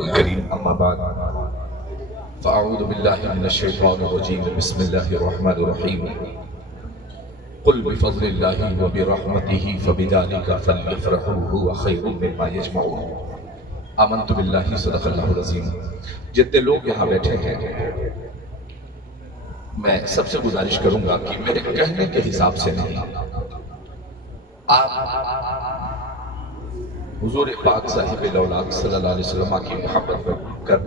الكريم أما بعد فأعوذ بالله من الشيطان الرجيم بسم الله الرحمن الرحيم قل بفضل الله وبرحمته فبذلك فليفرحوا هو خير مما يجمعون آمنت بالله صدق اللہ العظیم۔ جتنے لوگ یہاں بیٹھے ہیں میں سب سے گزارش کروں گا کہ میرے کہنے کے حساب سے نہیں، آپ حضور پاک صاحب الاولاق صلی اللہ علیہ وسلم کی محبت کر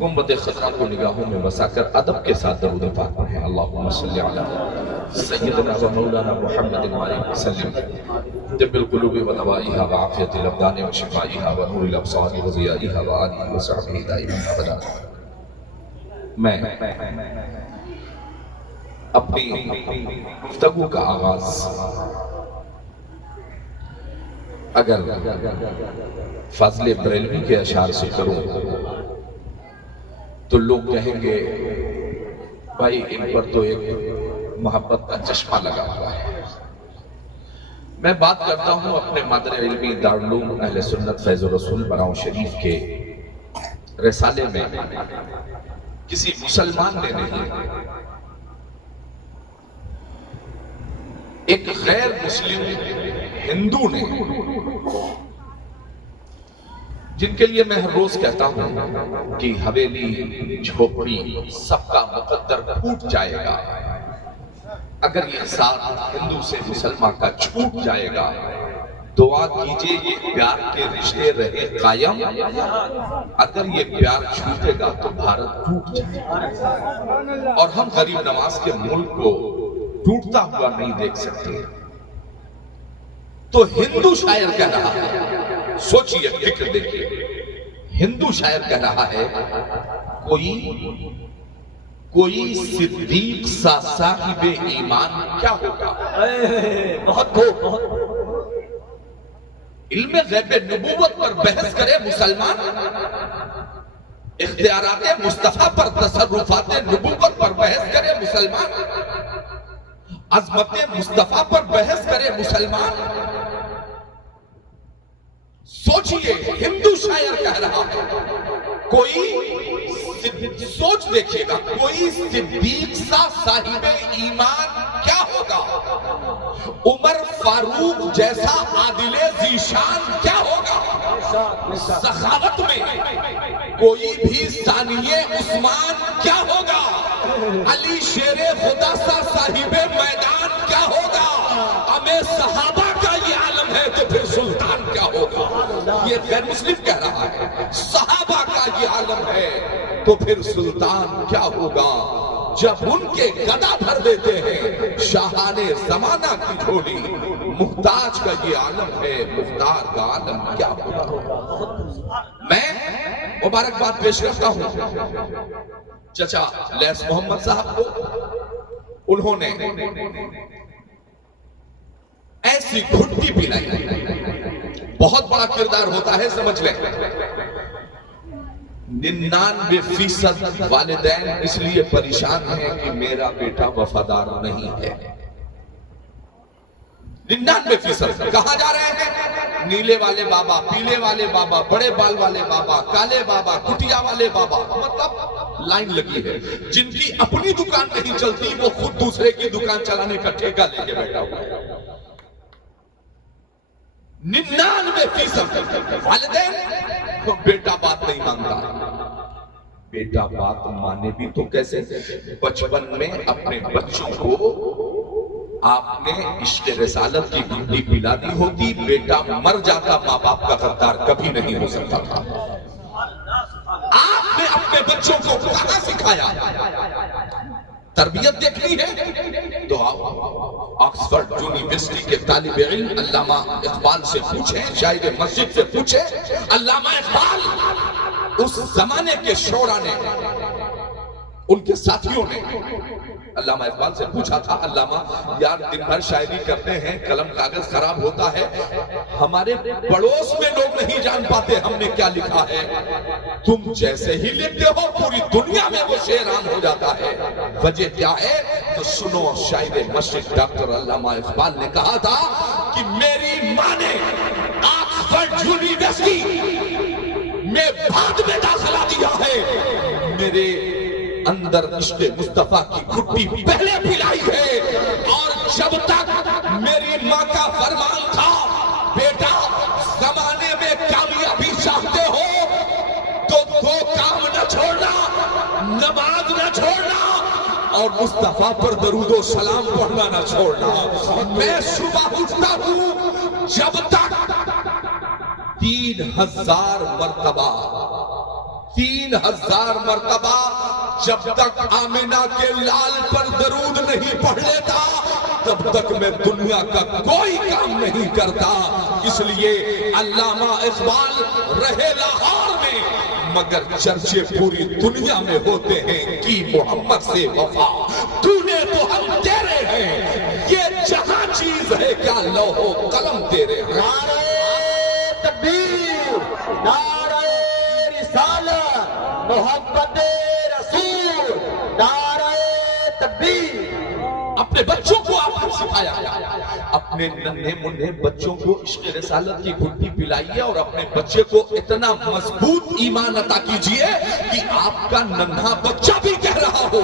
گنبد خضرا کو نگاہوں میں بسا کر ادب کے ساتھ درود پاک پڑھیں۔ اللہم صلی علی سیدنا و مولانا محمد وآلہ وسلم طب القلوب و دوائیہا و عافیت الابدان و شفائیہا و نور الابصار و ضیائیہا و آلہ و صحبہ دائما ابدا۔ میں اپنی گفتگو کا آغاز اگر فضل بریلوی کے اشعار سے کروں تو لوگ کہیں گے بھائی ان پر تو ایک محبت کا چشمہ لگا ہوا ہے۔ میں بات کرتا ہوں اپنے مادر علمی دارالعلوم اہل سنت فیض الرسول براؤں شریف کے رسالے میں کسی مسلمان نے نہیں، ایک غیر مسلم ہندو نے، جن کے لیے میں ہر روز کہتا ہوں کہ حویلی جھوپڑی سب کا مقدر پھوٹ جائے گا اگر یہ ساتھ ہندو سے مسلمان کا چھوٹ جائے گا، دعا کیجئے یہ پیار کے رشتے رہے قائم، اگر یہ پیار چھوٹے گا تو بھارت ٹوٹ جائے گا اور ہم غریب نواز کے ملک کو ٹوٹتا ہوا نہیں دیکھ سکتے۔ تو ہندو شاعر کہہ رہا ہے، سوچئے فکر دیکھئے، ہندو شاعر کہہ رہا ہے کوئی صدیق سا صاحب ایمان کیا ہوگا، بہت علم غیب نبوت پر بحث کرے مسلمان، اختیارات مصطفیٰ پر تصرفات نبوت پر بحث کرے مسلمان، عظمت مصطفیٰ پر بحث کرے مسلمان۔ سوچئے ہندو شاعر کہہ رہا ہے سوچ دیکھئے گا کوئی صدیق سا صاحب ایمان کیا ہوگا، عمر فاروق جیسا عادل ذیشان کیا ہوگا، سخاوت میں کوئی بھی ثانی عثمان کیا ہوگا، علی شیر خدا سا صاحب میدان کیا ہوگا، ہمیں صحابہ کا یہ عالم ہے تو پھر سلطان کیا ہوگا۔ یہ غیر مسلم کہہ رہا ہے صحابہ کا یہ عالم ہے تو پھر سلطان کیا ہوگا، جب ان کے گدا بھر دیتے ہیں شاہان زمانہ کی جھولی، محتاج کا یہ عالم ہے مختار کا عالم کیا ہوگا۔ میں مبارکباد پیش کرتا ہوں چچا لیس محمد صاحب کو، انہوں نے ایسی گھٹی پلائی، بہت بڑا کردار ہوتا ہے سمجھ لیں۔ 99% والدین اس لیے پریشان ہیں کہ میرا بیٹا وفادار نہیں ہے۔ 99% کہاں جا رہے ہیں؟ نیلے والے بابا، پیلے والے بابا، بڑے بال والے بابا، کالے بابا، کٹیا والے بابا، مطلب لائن لگی ہے۔ جن کی اپنی دکان نہیں چلتی وہ خود دوسرے کی دکان چلانے کا ٹھیکہ لے کے بیٹھا ہوا ہے۔ 99% والدین کو بیٹا بات نہیں مانتا۔ بیٹا بات مانے بھی تو کیسے؟ بچپن میں اپنے بچوں کو آپ نے عشق رسالت کی گھنٹی پلا دی ہوتی، بیٹا مر جاتا، ماں باپ کا غدار کبھی نہیں ہو سکتا تھا۔ آپ نے اپنے بچوں کو کہاں سکھایا؟ تربیت دیکھنی ہے تو آپ آکسفورڈ یونیورسٹی کے طالب علم علامہ اقبال سے پوچھیں، شاہد مسجد سے پوچھیں۔ علامہ اقبال اس زمانے کے شعراء نے، ان کے ساتھیوں نے علامہ اقبال سے پوچھا تھا، علامہ یار دن بھر شاعری کرتے ہیں، قلم کاغذ خراب ہوتا ہے، ہمارے پڑوس میں لوگ نہیں جان پاتے ہم نے کیا لکھا ہے، تم جیسے ہی لکھتے ہو پوری دنیا میں وہ شعر عام ہو جاتا ہے، وجہ کیا ہے؟ تو سنو، شاعر مشرق ڈاکٹر علامہ اقبال نے کہا تھا کہ میری ماں نے آکسفورڈ یونیورسٹی میں بعد میں داخلہ دیا ہے، میرے اندر عشق مصطفیٰ کی گھٹی پہلے پلائی ہے، اور جب تک میری ماں کا فرمان تھا بیٹا زمانے میں کامیابی چاہتے ہو تو دو کام نہ چھوڑنا، نماز نہ چھوڑنا اور مصطفیٰ پر درود و سلام پڑھنا نہ چھوڑنا۔ میں صبح اٹھتا ہوں جب تک 3000 مرتبہ 3000 مرتبہ جب تک آمینہ کے لال پر درود نہیں پڑھ لیتا تب تک میں دنیا کا کوئی کام نہیں کرتا۔ اس لیے علامہ اقبال رہے لاہور میں مگر چرچے پوری دنیا میں ہوتے ہیں کہ محمد سے وفا تو نے تو ہم تیرے ہیں، یہ جہاں چیز ہے کیا لوح و قلم تیرے ہیں۔ نعرہ تکبیر، نعرہ رسالت، محبت رسول، نعرہ تکبیر۔ اپنے بچوں کو آپ نے سکھایا، اپنے ننھے منھے بچوں کو عشق رسالت کی گھٹی پلائیے اور اپنے بچے کو اتنا مضبوط ایمان عطا کیجئے کہ آپ کا ننھا بچہ بھی کہہ رہا ہو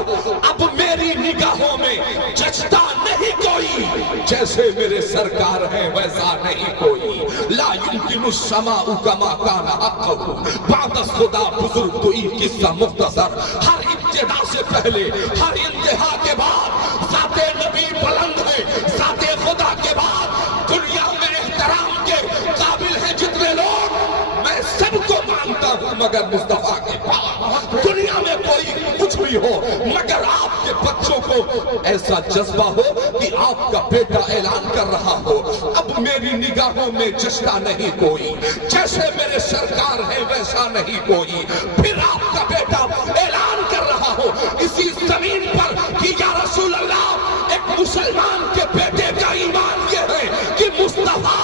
اب میری نگاہوں میں جچتا نہیں کوئی، جیسے میرے سرکار ہیں ویسا نہیں کوئی۔ لا يمكن السماء كما كان حقه بعد خدا بزرگ تو یہ قصہ مختصر، ہر ابتدا سے پہلے ہر انتہا کے بعد ذات نبی بلند ہے، ذات خدا کے بعد دنیا میں احترام کے قابل ہیں جتنے لوگ میں سب کو مانتا ہوں مگر مصطفیٰ کے بعد دنیا میں کوئی کچھ بھی ہو مگر آپ کے بچوں کو ایسا جذبہ ہو کہ آپ کا بیٹا اعلان کر رہا ہو اب میری نگاہوں میں جچتا نہیں کوئی، جیسے میرے سرکار ہے ویسا نہیں کوئی، پھر آپ کا بیٹا اعلان کر رہا ہو اسی زمین پر کہ یا رسول اللہ ایک مسلمان کے بیٹے کا ایمان یہ ہے کہ مصطفیٰ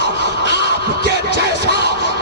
آپ کے جیسا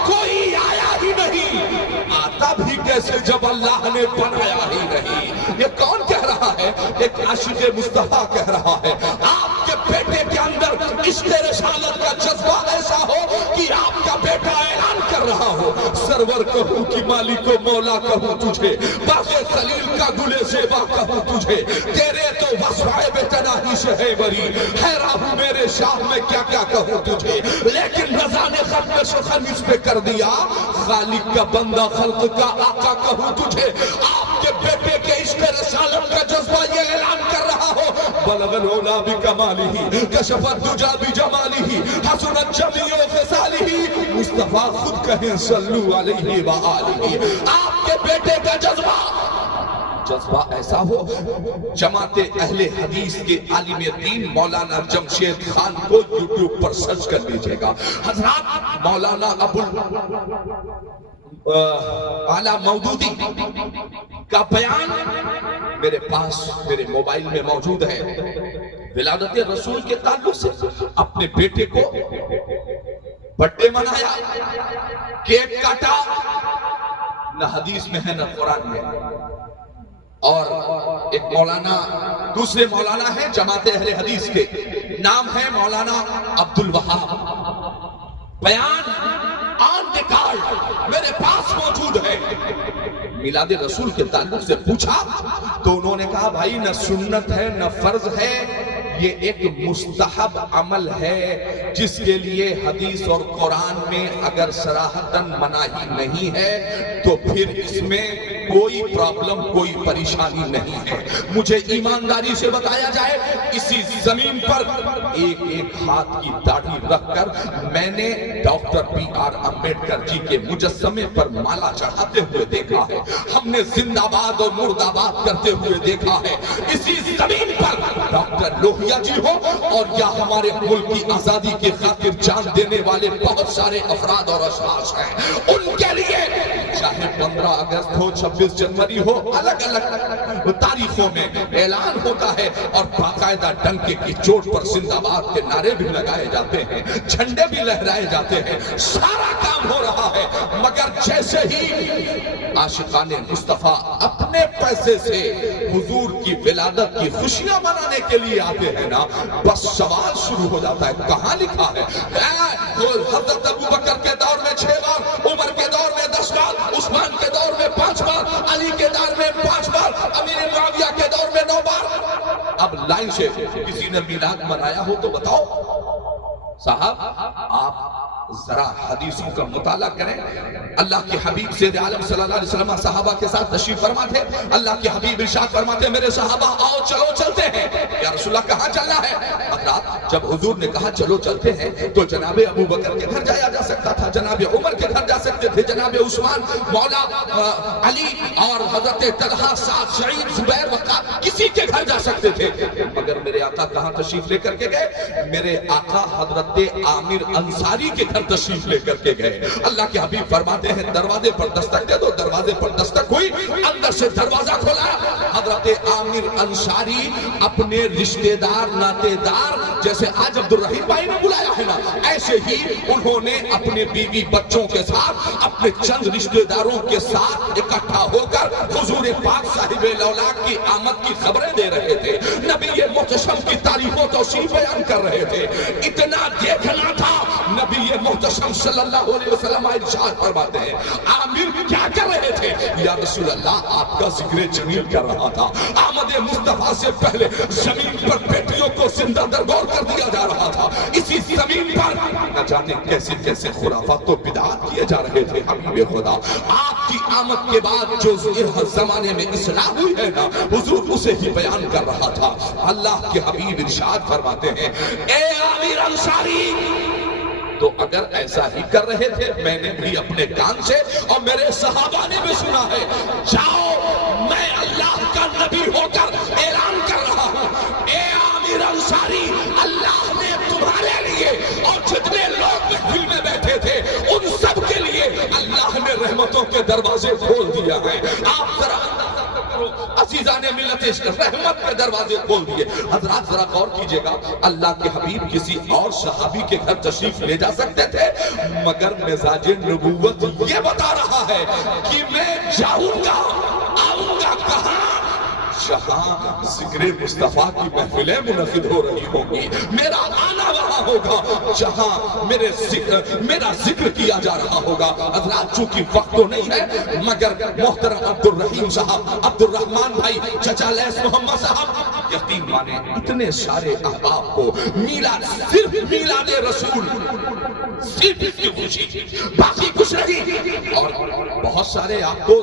کوئی آیا ہی نہیں، آتا بھی کیسے جب اللہ نے بنایا ہی نہیں۔ یہ کون کہہ رہا ہے؟ ایک عاشق مصطفیٰ کہہ رہا ہے آپ کے بیٹے کے اندر عشق رسالت کا جذبہ ایسا ہو کہ آپ کا بیٹا اعلان کر رہا ہو سرور کہوں کہ مالک و مولا کہوں تجھے، باغ خلیل کا گل زیبا کہوں تجھے، تیرے تو وصفائے بتناہی سے ہے بری، حیران ہوں میرے شاہ میں کیا کیا کہوں تجھے، لیکن رضا نے ختم سخن اس پہ کر دیا خالق کا بندہ خلق کا آقا کہوں تجھے۔ آپ کے بیٹے کے عشق رسالت کا جذبہ یہ اعلان کر رہا ہو بلغ العلا بکمالہ کشف الدجا بجمالہ حسنت جمیع خصالہ، مصطفیٰ خود کہیں صلو علیہ وآلہ۔ آپ کے بیٹے کا جذبہ ایسا ہو، جماعت اہل حدیث کے عالم دین مولانا جمشید خان کو یوٹیوب پر سرچ کر لیجئے گا۔ حضرات مولانا ابو اعلیٰ مودودی کا بیان میرے پاس میرے موبائل میں موجود ہے، ولادت رسول کے تعلق سے اپنے بیٹے کو برتھ ڈے منایا، کیک کاٹا، نہ حدیث میں ہے نہ قرآن میں، اور ایک مولانا دوسرے مولانا ہیں جماعت اہل حدیث کے، نام ہے مولانا عبدالوہاب، بیان آن دی کارڈ میرے پاس موجود ہے۔ میلاد رسول کے تعلق سے پوچھا تو انہوں نے کہا بھائی نہ سنت ہے نہ فرض ہے، یہ ایک مستحب عمل ہے جس کے لیے حدیث اور قرآن میں اگر صراحتاً مناہی نہیں ہے تو پھر اس میں کوئی پرابلم کوئی پریشانی نہیں ہے۔ مجھے ایمانداری سے بتایا جائے اسی زمین پر ایک ایک ہاتھ کی داڑھی رکھ کر میں نے ڈاکٹر بی آر امبیڈکر جی کے مجسمے پر مالا چڑھاتے ہوئے دیکھا ہے، ہم نے زندہ باد اور مرد آباد کرتے ہوئے دیکھا ہے، اسی زمین پر ڈاکٹر لوہیا جی ہو اور یا ہمارے ملک کی آزادی کی خاطر جان دینے والے بہت سارے افراد اور اشخاص ہیں، ان کے لیے چاہے 15 اگست ہو 26 جنوری ہو الگ الگ تاریخوں میں اعلان ہوتا ہے اور باقاعدہ ڈنکے کی چوٹ پر زندہ باد کے نعرے بھی لگائے جاتے ہیں، جھنڈے بھی لہرائے جاتے ہیں، سارا کام ہو رہا ہے، مگر جیسے ہی عاشقان مصطفیٰ اپنے پیسے سے حضور کی ولادت کی خوشیاں منانے کے لیے آتے ہیں نا بس سوال شروع ہو جاتا ہے کہاں لکھا ہے حضرت ابو بکر کے دور میں 6 بار، عمر کے دور میں 10 بار، عثمان کے دور میں 5 بار، علی کے دور میں 5 بار، امیر معاویہ کے دور میں 9 بار۔ اب لائن سے کسی نے میلاد منایا ہو تو بتاؤ صاحب، آپ ذرا حدیثوں کا مطالعہ کریں۔ اللہ کے حبیب سید عالم صلی اللہ علیہ وسلم صحابہ کے ساتھ تشریف فرما تھے۔ اللہ کے حبیب ارشاد فرماتے میرے صحابہ آؤ چلو چلتے ہیں۔ یا رسول اللہ کہاں چلنا ہے؟ حضرات جب حضور نے کہا چلو چلتے ہیں تو جناب ابو بکر کے گھر جایا جا سکتا تھا، جناب عمر کے گھر جا سکتے تھے، جناب عثمان، مولا علی اور حضرت طلحہ، سعد، سعید، زبیر، وقاص، کسی کے گھر جا سکتے تھے، مگر میرے آقا کہاں تشریف لے کر کے گئے؟ میرے آقا حضرت عامر انصاری کے گھر تشریف لے کر کے گئے۔ اللہ کے حبیب فرماتے ہیں دروازے پر دستک دے دو، دروازے پر دستک ہوئی، اندر سے دروازہ کھولا، حضرت عامر انصاری اپنے رشتہ دار، ناتے دار، جیسے آج عبد الرحیم بھائی نے بلایا ہے نا، ایسے ہی انہوں نے اپنے بیوی بچوں کے ساتھ، اپنے چند رشتہ داروں کے ساتھ اکٹھا ہو کر حضور پاک صاحب لولاک کی آمد کی خبریں دے رہے تھے، نبی محتشم کی تعریف و توصیف بیان کر رہے تھے۔ اتنا دیکھنا تھا، نبی محتشم صلی اللہ علیہ وسلم ارشاد فرماتے ہیں عامر کیا کر رہے تھے؟ یا رسول اللہ آپ کا ذکر جمیل کر رہا تھا، آمد مصطفیٰ سے پہلے زمین پر بیٹیوں کو زندہ درگور کر دیا جا رہا تھا، اسی زمین پر نہ جانے کیسے کیسے خرافات و بدعات کیے جا رہے تھے۔ حبیب خدا آپ کی آمد کے بعد جو زمانے میں اصلاح ہوئی ہے نا، حضور اسے ہی بیان کر رہا تھا۔ اللہ کے حبیب ارشاد فرماتے ہیں اے عامر انصاری، تو اگر ایسا ہی کر رہے تھے، میں نے بھی اپنے کان سے اور میرے صحابہ نے بھی سنا ہے، جاؤ میں اللہ کا نبی ہو کر اعلان کر رہا ہوں، اے عامر انصاری، اللہ نے تمہارے لیے اور جتنے لوگ محفل میں بیٹھے تھے ان سب کے لیے اللہ نے رحمتوں کے دروازے کھول دیا ہے۔ آپ ذرا عزیزان ملت رحمت کے دروازے کھول دیے۔ حضرات ذرا غور کیجئے گا، اللہ کے حبیب کسی اور صحابی کے گھر تشریف لے جا سکتے تھے، مگر مزاج نبوت یہ بتا رہا ہے کہ میں جاؤں گا، آؤں گا کہاں؟ جہاں ذکر مصطفیٰ کی محفلیں منعقد ہو رہی ہوں گی، میرا آنا وہاں ہوگا جہاں میرا ذکر کیا جا رہا ہوگا۔ حضرات چونکہ وقت تو نہیں ہے، مگر محترم عبد الرحیم صاحب، عبد الرحمان بھائی، چچا لیس محمد صاحب، یقین مانے اتنے سارے احباب کو میلاد، صرف میلاد رسول، صرف اس کی خوشی، باقی کچھ نہیں۔ اور بہت سارے آپ کو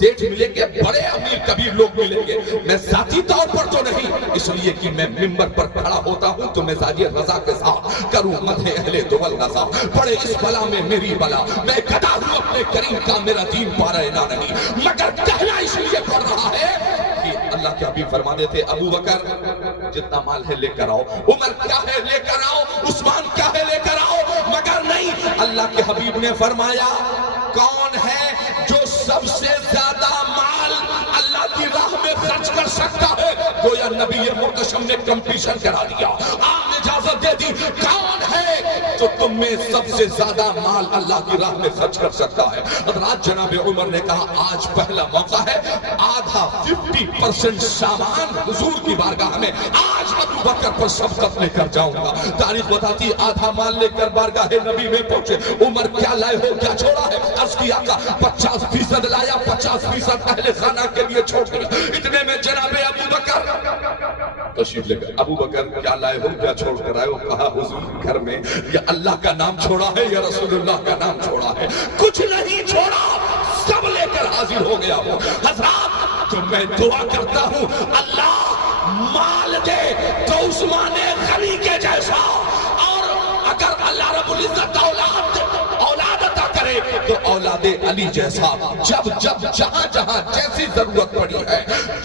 سیٹھ ملیں گے، بڑے امیر کبیر لوگ ملیں گے، میں ذاتی طور پر تو نہیں، اس لیے کہ میں منبر پر کھڑا ہوتا ہوں تو مزاج رضا کے ساتھ کروں مدح اہل دول رضا، پڑے اس بلا میں میری بلا، میں گدا ہوں اپنے کریم کا، میرا دین پارا نہ نہیں، مگر کہنا اس لیے پڑ رہا ہے کہ اللہ کے حبیب فرماتے تھے ابو بکر جتنا مال ہے لے کر آؤ، عمر کیا ہے لے کر آؤ، عثمان کیا ہے لے کر آؤ، مگر نہیں، اللہ کے حبیب نے فرمایا کون ہے جو سب سے زیادہ مال اللہ کی راہ میں خرچ کر سکتا ہے؟ گویا نبی محتشم نے کمپٹیشن کرا دیا، آپ نے اجازت دے دی، کون ہے جو تم میں سب سے زیادہ مال اللہ کی راہ میں خرچ کر سکتا ہے؟ حضرات جناب عمر نے کہا آج پہلا موقع ہے، آدھا 50% سامان حضور کی بارگاہ میں آج ابو بکر پر سبقت لے کر جاؤں گا۔ تاریخ بتاتی آدھا مال لے کر بارگاہ نبی میں پہنچے، عمر کیا لائے ہو، کیا چھوڑا ہے؟ عرض کیا کہ 50% لایا، 50% اہل خانہ کے لیے چھوڑ دیا۔ اتنے میں جناب ابو بکر تشریف لے کر، ابو بکر کیا لائے ہو، کیا چھوڑ کر آئے ہو؟ کہا حضور گھر میں یا اللہ کا نام چھوڑا ہے یا رسول اللہ کا نام چھوڑا ہے؟ کچھ نہیں چھوڑا، سب لے کر حاضر ہو گیا ہوں۔ حضرات تو میں دعا کرتا ہوں اللہ مال دے تو عثمان غنی کے جیسا، اور اگر اللہ رب العزت اولاد عطا کرے تو اولاد علی جیسا، جب جہاں جہاں جیسی ضرورت پڑی ہے،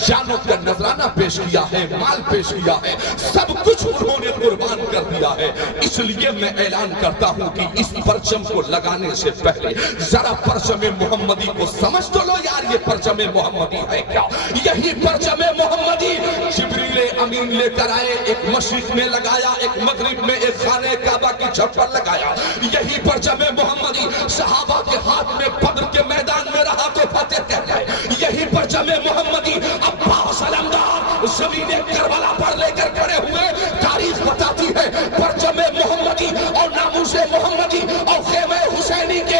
جانوں کا نذرانہ پیش کیا ہے، مال پیش کیا ہے، سب کچھ انہوں نے قربان کر دیا ہے۔ اس لیے میں اعلان کرتا ہوں کہ اس پرچم کو لگانے سے پہلے ذرا پرچم محمدی کو سمجھ تو لو یار، یہ پرچم محمدی ہے کیا؟ یہی پرچم محمدی جبریل امین لے کر آئے، ایک مشرق میں لگایا، ایک مغرب میں، ایک خانہ کعبہ کی چھت پر لگایا۔ یہی پرچم محمدی صحابہ کے ہاتھ میں بدر کے میدان میں رہا تو فتح کہلائے۔ یہی پرچم محمدی عباس علمدار زمین کربلا پر لے کر کھڑے ہوئے۔ تاریخ بتاتی ہے پرچم محمدی اور ناموس محمدی اور خیمہ حسینی کے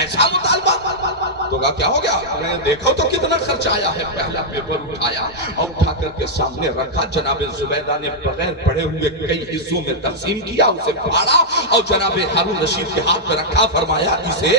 ایسا مطالبہ؟ تو کہا کیا ہو گیا؟ میں نے دیکھو تو کتنا خرچ آیا ہے. پہلا پیپر اٹھایا اور اٹھا کر کے سامنے رکھا. جناب زبیدہ نے بغیر پڑھے ہوئے کئی حصوں میں تقسیم کیا, اسے پھاڑا اور جناب ہارون رشید کے ہاتھ میں رکھا. فرمایا اسے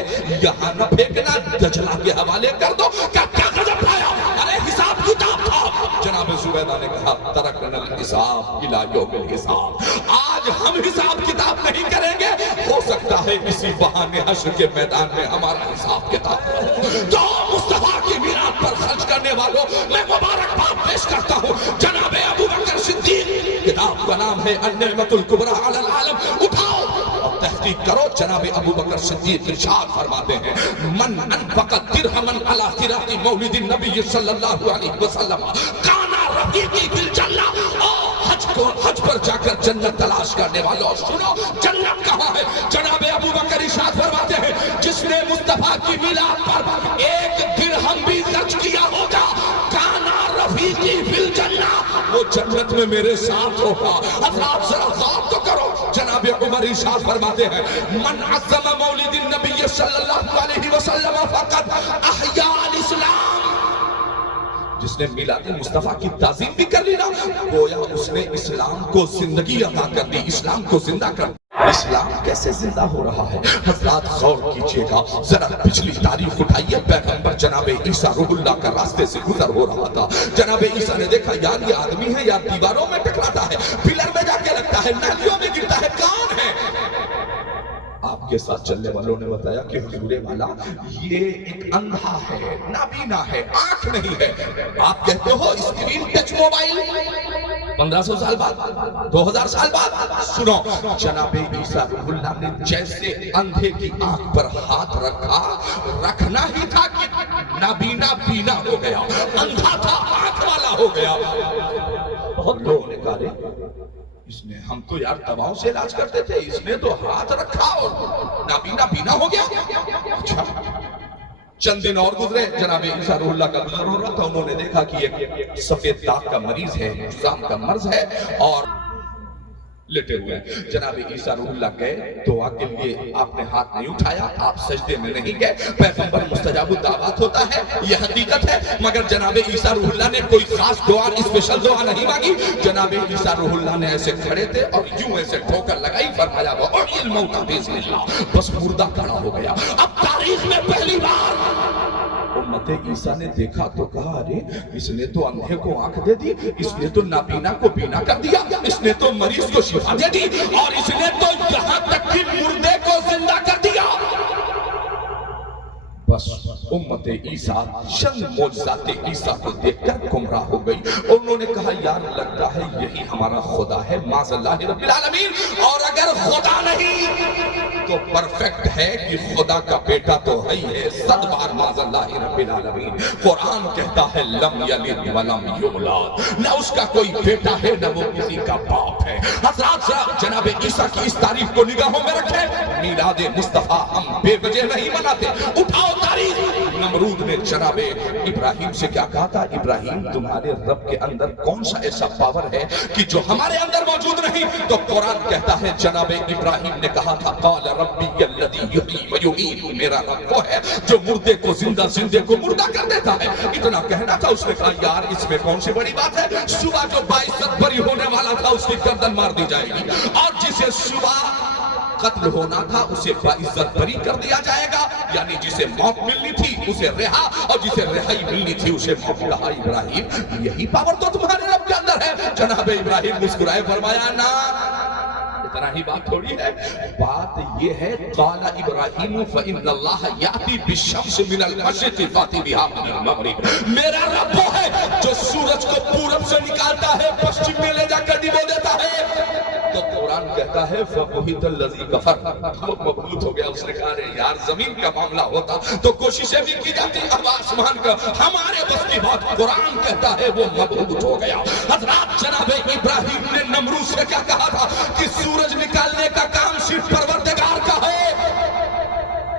یہاں نہ پھینکنا, دجلہ کے حوالے کر دو. کیا غضب آیا؟ ارے حساب کتاب تھا. جناب زبیدہ نے کہا ترکنا الحساب الی یوم الحساب. آج ہم حساب کتاب نہیں کریں گے, ہو سکتا ہے اسی بہانے حشر کے میدان میں ہمارا حساب کتاب ہو. جو مصطفیٰ کی میراث پر خرچ کرنے والوں میں مبارکباد پیش کرتا ہوں جناب ابو بکر صدیق. کتاب کا نام ہے النعمت الکبریٰ علی العالم. اٹھاؤ اور تحقیق کرو. جناب ابو بکر صدیق ارشاد فرماتے ہیں من انفق درہما علی فراق مولد النبی صلی اللہ علیہ وسلم کان رفیقی فی الجنہ. حج پر جا کر جنت تلاش کرنے والوں سنو جنت کہاں ہے. جناب ابو بکر ارشاد فرماتے ہیں جس نے مصطفیٰ کی میلاد پر ایک درہم بھی خرچ کیا ہوگا کانا رفیقی فی الجنہ, وہ جنت میں میرے ساتھ ہوگا. حضرات ذرا غور تو کرو. جناب عمر ارشاد فرماتے ہیں من عظم مولد النبی صلی اللہ علیہ وسلم فقط احیا الاسلام. جس نے میلاد مصطفیٰ کی تعظیم بھی کر لی نا, گویا اس نے اسلام کو زندگی عطا کر دی, اسلام کو زندہ کر دی. اسلام کیسے زندہ ہو رہا ہے؟ حضرات غور کیجئے گا, ذرا پچھلی تاریخ اٹھائیے. پیغمبر جناب عیسیٰ روح اللہ کا راستے سے گزر ہو رہا تھا. جناب عیسیٰ نے دیکھا یار یہ آدمی ہے, یار دیواروں میں ٹکراتا ہے, پلر میں جا کے لگتا ہے, نالیوں میں گرتا ہے, کون ہے؟ آپ کے ساتھ چلنے والوں نے بتایا کہ حضور والا یہ ایک اندھا ہے, نابینا ہے, آنکھ نہیں ہے. آپ کہتے ہو اسکرین ٹچ موبائل 1500 سال بعد, 2000 سال بعد. سنو جناب عیسیٰ روح اللہ نے جیسے اندھے کی آنکھ پر ہاتھ رکھا, رکھنا ہی تھا کہ نابینا بینا ہو گیا, اندھا تھا آنکھ والا ہو گیا. بہت لوگوں نے کہا اس نے, ہم تو یار دواؤں سے علاج کرتے تھے, اس نے تو ہاتھ رکھا اور نابینا بینا ہو گیا. اچھا چند دن اور گزرے, جناب عیسیٰ روح اللہ کا گزر ہو رہا تھا. انہوں نے دیکھا کہ ایک سفید داغ کا مریض ہے, جذام کا مرض ہے اور لیٹے ہوئے ہیں. جناب عیسیٰ روح اللہ گئے, دعا کے لیے آپ نے ہاتھ نہیں اٹھایا, آپ سجدے میں نہیں گئے. پیغمبر مستجاب الدعوات ہوتا ہے, یہ حقیقت ہے, مگر جناب عیسیٰ روح اللہ نے کوئی خاص دعا, اسپیشل دعا نہیں مانگی. جناب عیسیٰ روح اللہ نے ایسے کھڑے تھے اور یوں ایسے ٹھوکر لگائی, فرمایا وَأُحْيِي الْمَوْتَىٰ بِإِذْنِ اللَّهِ, بس مردہ کھڑا ہو گیا. اب تاریخ میں پہلی بار امت عیسیٰ نے دیکھا تو کہا ارے اس نے تو اندھے کو آنکھ دے دی, اس نے تو نابینا کو بینا کر دیا, اس نے تو مریض کو شفا دے دی, اور اس نے تو یہاں تک کہ مردے کو زندہ کر دیا. بس امت عیسیٰ چند معجزات عیسیٰ کو دیکھ کر گمراہ ہو گئی. اور انہوں نے کہا یار لگتا ہے یہی ہمارا خدا ہے, معاذ اللہ رب العالمین. اور اگر خدا نہیں تو پرفیکٹ ہے کہ خدا کا بیٹا تو ہے ہی ہے, 100 بار معاذ اللہ رب العالمین. قرآن کہتا ہے لم یلد ولم یولد, نہ اس کا کوئی بیٹا ہے نہ وہ کسی کا باپ ہے. حضرات جناب عیسیٰ کی اس تاریخ کو نگاہوں میں رکھیں. میلاد مصطفیٰ ہم بے وجہ نہیں مناتے. اٹھاؤ تاریخ. نمرود نے جناب ابراہیم سے کیا کہا تھا, ابراہیم تمہارے رب کے اندر کون سا ایسا پاور ہے کہ جو ہمارے اندر موجود نہیں؟ تو قرآن کہتا ہے جناب ابراہیم نے کہا تھا قال ربی الذی یحیی و یمیت, میرا رب وہ ہے جو مردے کو زندہ, زندے کو مردہ کر دیتا ہے. اتنا کہنا تھا. اس نے کہا یار اس میں کون سی بڑی بات ہے, صبح جو باعزت بری ہونے والا تھا اس کی گردن مار دی جائے گی, اور جسے صبح قتل ہونا تھا اسے باعزت بری کر دیا جائے گا. یعنی جسے موت ملنی تھی اسے رہا, اور جسے رہائی ملنی تھی اسے موت. کہا ابراہیم یہی پاور تو تمہارے رب کے اندر ہے. جناب ابراہیم مسکرائے, فرمایا نا اتنا ہی بات تھوڑی ہے, بات یہ ہے قال ابراہیم فإن اللہ یأتی بالشمس من المشرق فأتی بها من المغرب, میرا رب وہ ہے جو سورج کو پورب سے نکالتا ہے پشچم میں لے جا کر ڈبو دیتا ہے. تو قرآن کہتا ہے فَبُهِتَ الَّذِي كَفَرَ, وہ مبہوت ہو گیا. اس نے کہا یار زمین کا معاملہ ہوتا تو کوششیں بھی کی جاتی, اب آسمان کا ہمارے بس کی بات. قرآن کہتا ہے وہ مبہوت ہو گیا. حضرات جناب ابراہیم نے نمرود سے کیا کہا تھا کہ سورج نکالنے کا کام صرف پروردگار کا ہے.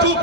2,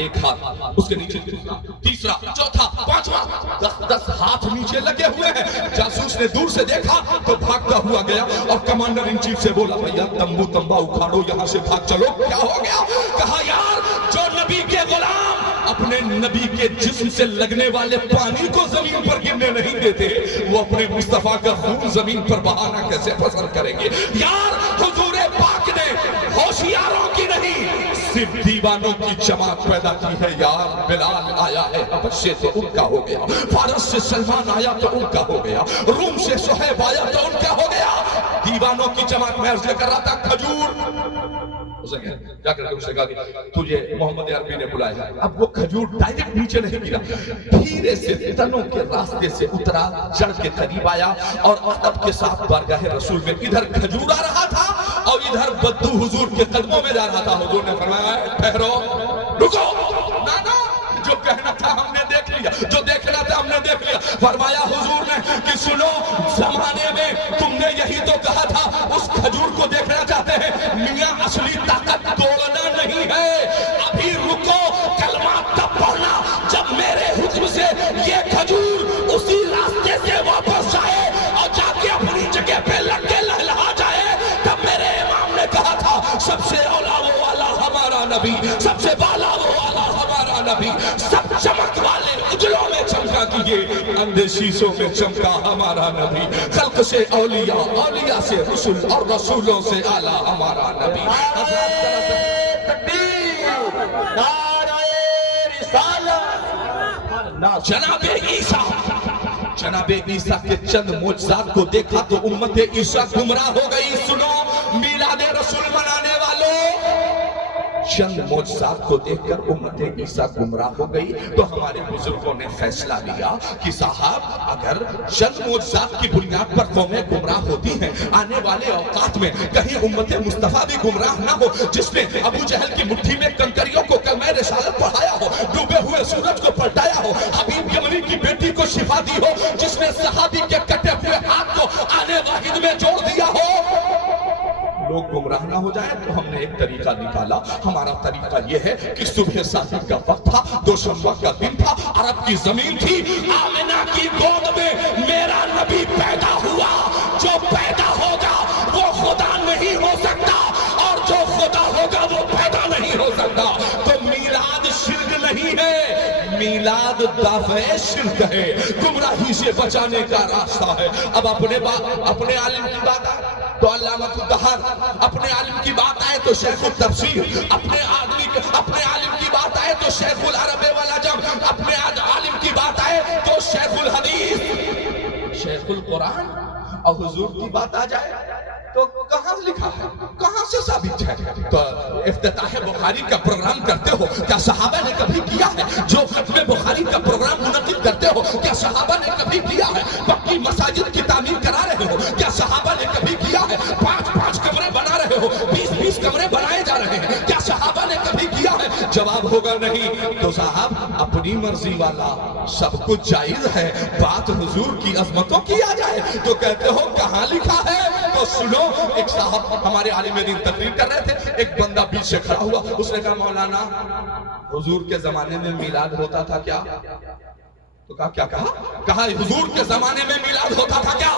ایک ہاتھ اس کے نیچے، تیسرا، چوتھا، پانچواں، 10 ہاتھ نیچے لگے ہوئے ہیں۔ جاسوس نے دور سے دیکھا تو بھاگتا ہوا گیا اور کمانڈر ان چیف سے بولا بھیا تمبو تمبا اکھاڑو، یہاں سے بھاگ چلو۔ کیا ہو گیا؟ کہا یار جو نبی کے غلام اپنے نبی کے جسم سے لگنے والے پانی کو زمین پر گرنے نہیں دیتے، وہ اپنے مصطفیٰ کا خون زمین پر بہانا کیسے پسند کریں گے؟ یار حضور پاک نے ہوشیاروں کی نہیں صرف دیوانوں کی جماعت پیدا کی ہے یار۔ بلال آیا ہے حبشے تو ان کا ہو گیا، فارس سے سلمان آیا تو ان کا ہو گیا، روم سے صہیب آیا تو ان کا ہو گیا۔ دیوانوں کی جماعت میں عرض کر رہا تھا کھجور جا کر کے اسے کہا کہ تجھے محمد عربی نے بلایا ہے۔ اب وہ کھجور ڈائریکٹ نیچے نہیں گرا، دھیرے سے تنوں کے راستے سے اترا، جڑ کے قریب آیا اور ادب کے ساتھ بارگاہ رسول میں ادھر کھجور آ رہا تھا اور ادھر بدو حضور کے قدموں میں جا رہا تھا۔ حضور نے فرمایا ٹھہرو، رکو، نانا جو کہنا تھا ہم نے دیکھ لیا، جو دیکھنا تھا ہم نے دیکھ لیا۔ فرمایا حضور نے کہ سنو، زمانے میں تم نے یہی تو کہا تھا، اس کھجور کو دیکھنا چاہتے ہیں، میاں اصلی طاقت توڑنا نہیں ہے، ابھی رکو، کلمات تب پڑھنا جب میرے حکم سے یہ کھجور اسی راستے سے واپس جائے اور جا کے اپنی جگہ پہ لگ کے لہلہا جائے۔ تب میرے امام نے کہا تھا سب سے اولا وہ والا ہمارا نبی، سب سے بالا وہ والا ہمارا نبی، سب چمک والے اجلوں میں چمکا کیے، اندھے شیشوں میں چمکا ہمارا نبی، خلق سے اولیاء، اولیاء سے رسول اور رسولوں سے اعلیٰ ہمارا نبی۔ جناب عیسیٰ کے چند معجزات کو دیکھا تو امت عیسیٰ گمراہ ہو گئی۔ سنو میلاد رسول منانے والوں، چند معجزات کو دیکھ کر امت عیسیٰ گمراہ ہو گئی تو ہمارے بزرگوں نے فیصلہ لیا کہ صاحب اگر چند معجزات کی بنیاد پر قومیں گمراہ ہوتی ہیں، آنے والے اوقات میں کہیں امت مصطفیٰ بھی گمراہ نہ ہو، جس نے ابو جہل کی مٹھی میں کنکریوں کو کلمہ رسالت پڑھایا ہو، ڈوبے ہوئے سورج کو پلٹایا ہو، حبیب یمنی کی بیٹی کو شفا دی ہو، جس نے صحابی کے کٹے ہوئے ہاتھ کو آنے واحد میں جوڑ دیا ہو، لوگ گمراہ نہ ہو جائیں تو ہم نے ایک طریقہ نکالا۔ ہمارا طریقہ یہ ہے کہ صبح صادق کا وقت تھا، دوشنبہ کا دن تھا، عرب کی زمین تھی، آمنہ کی گود میں میرا نبی پیدا ہوا۔ جو پیدا ہوگا وہ خدا نہیں ہو سکتا اور جو خدا ہوگا وہ پیدا نہیں ہو سکتا۔ تو میلاد شرک نہیں ہے، میلاد دافع شرک ہے، گمراہی سے بچانے کا راستہ ہے۔ اب اپنے عالم کی بات آئے تو علامۃ الدہر، اپنے عالم کی بات آئے تو شیخ التفسیر، اپنے عالم کی بات آئے تو شیخ العرب والعجم، اپنے عالم کی بات آئے تو شیخ الحدیث، شیخ القرآن، اور حضور کی بات آ جائے تو کہاں لکھا ہے، کہاں سے ثابت ہے؟ تو افتتاح بخاری کا پروگرام کرتے ہو، کیا صحابہ نے کبھی کیا ہے؟ جو ختم بخاری کا پروگرام منعقد کرتے ہو، کیا صحابہ نے کبھی کیا ہے؟ پکی مساجد کی تعمیر کرا رہے ہو، کیا صحابہ نے کبھی کیا ہے؟ 5 کمرے بنا رہے ہو، 20 کمرے بنائے جا رہے ہیں، کیا صحابہ نے کبھی کیا ہے؟ جواب ہوگا نہیں۔ تو صاحب اپنی مرضی والا سب کچھ جائز ہے، بات حضور کی عظمتوں کی آ جائے تو کہتے ہو کہاں لکھا ہے؟ تو سنو، ایک صاحب ہمارے عالم دین تقریر کر رہے تھے، ایک بندہ بیچ سے کھڑا ہوا، اس نے کہا مولانا حضور کے زمانے میں میلاد ہوتا تھا کیا؟ تو کہا کہا حضور کے زمانے میں میلاد ہوتا تھا کیا؟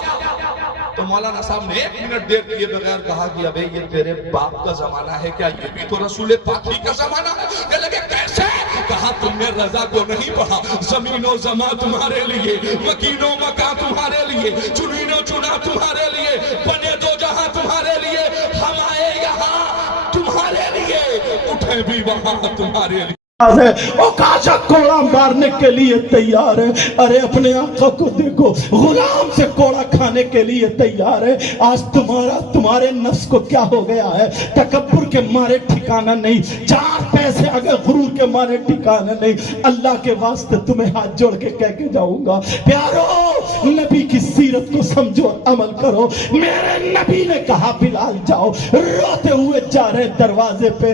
تو مولانا صاحب نے 1 منٹ دیر کیے بغیر کہا کہ ابے یہ تیرے باپ کا زمانہ ہے کیا؟ یہ بھی تو رسول پاک ہی کا زمانہ ہے۔ کہنے لگے کیسے؟ کہا تم نے رضا کو نہیں پڑھا، زمین و زمان تمہارے لیے، مکین و مکان تمہارے لیے، چنین و چنا تمہارے لیے، بنے دو جہاں تمہارے لیے، ہم آئے یہاں تمہارے لیے، اٹھے بھی وہاں تمہارے لیے۔ اوکاشا کوڑا مارنے کے لیے تیار ہے۔ ارے اپنے آقا کو دیکھو، غلام سے کوڑا کھانے کے لیے تیار ہے۔ آج تمہارے نفس کو کیا ہو گیا ہے؟ تکبر کے مارے ٹھکانہ نہیں، 4 پیسے اگر غرور کے مارے ٹھکانہ نہیں۔ اللہ کے واسطے تمہیں ہاتھ جوڑ کے کہہ کے جاؤں گا، پیارو نبی کی سیرت کو سمجھو، عمل کرو۔ میرے نبی نے کہا بلال جاؤ، روتے ہوئے جا رہے دروازے پہ،